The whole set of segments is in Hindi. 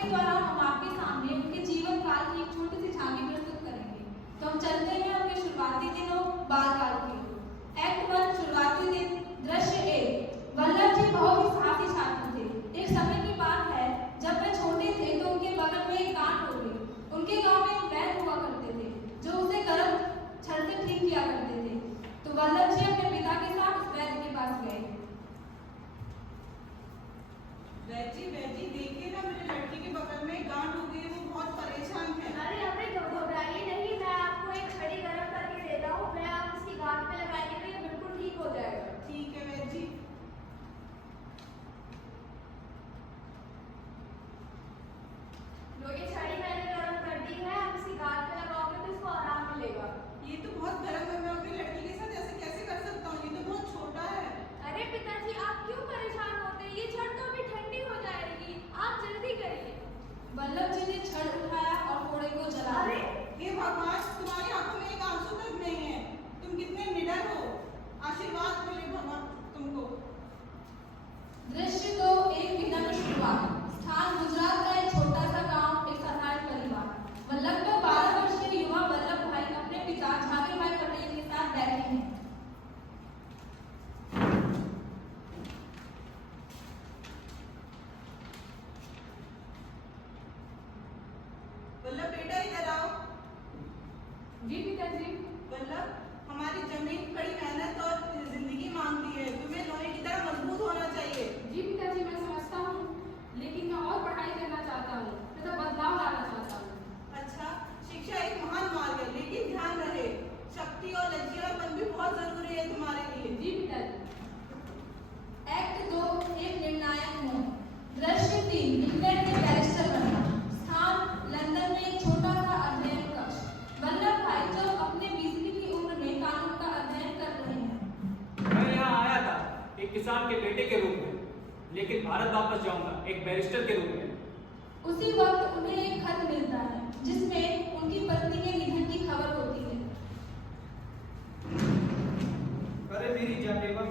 के द्वारा हम आपके सामने उनके जीवन काल की एक छोटी सी झांकी प्रस्तुत करेंगे। तो हम चलते हैं उनके शुरुआती दिनों बालकाल की ओर। एक्ट 1 शुरुआती दिन। दृश्य 1। वल्लभ जी बहुत ही साहसी छात्र थे। एक समय की बात है जब वे छोटे थे तो उनके बगल में एक कांड हो गई। उनके गांव में एक वैद्य हुआ करते थे जो उसे गर्म छड़ से ठीक किया करते थे। तो वल्लभ जी अपने पिता के साथ उस वैद्य के पास गए। वैजी देखिए ना, मेरे लड़की के बगल में गांठ हो गई है, वो बहुत परेशान है। अरे अबे घबराइए नहीं, मैं आपको एक छड़ी गर्म करके देता हूँ। मैं आप उसकी गांठ पे लगाएंगे तो ये बिल्कुल ठीक हो जाएगा। ठीक है वैजी। लो ये छड़ी मैंने गर्म कर दी है, आप इसकी गांठ पे लगाओगे तो इसको आराम मिलेगा। ये तो बहुत गर्म है, मैं अपनी लड़की के साथ ऐसे कैसे कर सकता हूँ? ये तो बहुत छोटा है। अरे पिताजी आप क्यों परेशान होते हैं? ये छड़ तो अभी ठंडी हो जाएगी, आप जल्दी करिए। वल्लभ जी ने छड़ उठाया और घोड़े को जला अरे दिया। हे भगवान, तुम्हारी आंखों में एक आंसू तक नहीं है। तुम कितने निडर हो। आशीर्वाद मिले भगवान तुमको। दृश्य 2। एक विनम्र शुरुआत। स्थान गुजरात का एक छोटा सा गांव, एक साधारण परिवार। लगभग 12 वर्षीय युवा वल्लभ भाई अपने पिता झाबे भाई पटेल के साथ बैठे हैं। वल्लभ बेटा इधर आओ। जी पिताजी। वल्लभ, हमारी जमीन बड़ी मेहनत और जिंदगी मांगती है। तुम्हें लोहे की तरह मजबूत होना चाहिए। जी पिताजी, मैं समझता हूँ, लेकिन मैं और पढ़ाई करना चाहता हूँ तथा बदलाव लाना चाहता हूँ। अच्छा, शिक्षा एक महान मार्ग है, लेकिन ध्यान रहे शक्ति और लचीलापन भी बहुत जरूरी है तुम्हारे लिए। जी पिताजी। एक्ट 2। एक निर्णायक मोड़। दृश्य 3। इंग्लैंड में बैरिस्टर बनना। स्थान लंदन में एक छोटा सा अध्ययन कक्ष। वल्लभ भाई जो अपने 20वीं की उम्र में कानून का अध्ययन कर रहे हैं। मैं यहाँ आया था एक किसान के बेटे के रूप में, लेकिन भारत वापस जाऊंगा एक बैरिस्टर के रूप में। उसी वक्त उन्हें एक खत मिलता है जिसमें उनकी पत्नी के निधन की खबर होती है। अरे मेरी जान बेवक,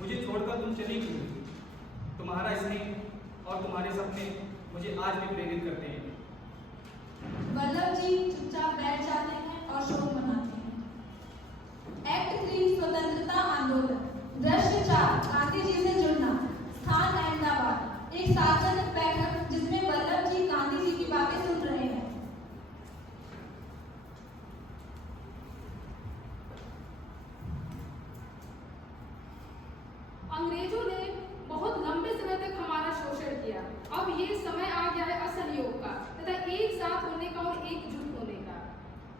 मुझे छोड़कर तुम चली क्यों? तुम्हारा स्नेह और तुम्हारे सपने मुझे आज भी प्रेरित करते हैं। वल्लभ जी चुपचाप बैठ जाते हैं और शोक मनाते हैं। एक्ट 3। स्वतंत्रता आंदोलन। दृश्य 4। गांधी जी से जुड़ना। स्थान अहमदाबाद। एक सार्वजनिक बैठक जिसमें वल्लभ जी गांधी जी की बातें सुन रहे हैं। अंग्रेजों ने बहुत लंबे समय तक हमारा शोषण किया। अब ये समय आ गया है असल योग का तथा एक साथ होने का और एकजुट होने का।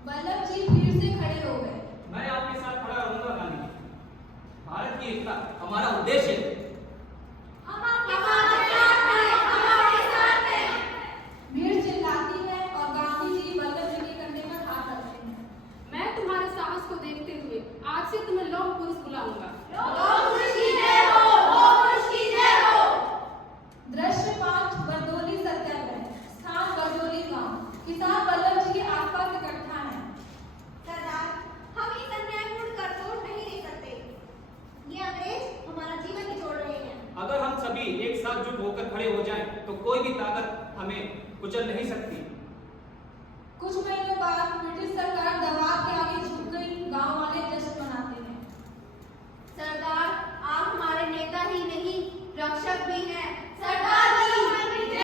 वल्लभ जी भीड़ से खड़े हो गए। मैं आपके साथ खड़ा रहूंगा गांधी जी। भारत की एकता हमारा उद्देश्य है। हम आपके साथ हैं। भीड़ चिल्लाती है और गांधी जी वल्लभ जी के कंधे पर हाथ रखते हैं। मैं तुम्हारे साहस को देखते हुए आज से तुम्हें लौह पुरुष बुलाऊंगा। दृश्य 5। बरदोली सत्याग्रह। स्थान बरदोली गांव। किसान वल्लभ जी के आसपास इकट्ठा हैं। सरदार, हम इस अन्यायपूर्ण करतूत नहीं ले सकते। ये अंग्रेज हमारा जीवन निचोड़ रहे हैं। अगर हम सभी एक साथ जुट होकर खड़े हो जाएं, तो कोई भी ताकत हमें कुचल नहीं सकती। कुछ महीनों बाद ब्रिटिश सरकार दबाव के आगे झुक गई। गांव वाले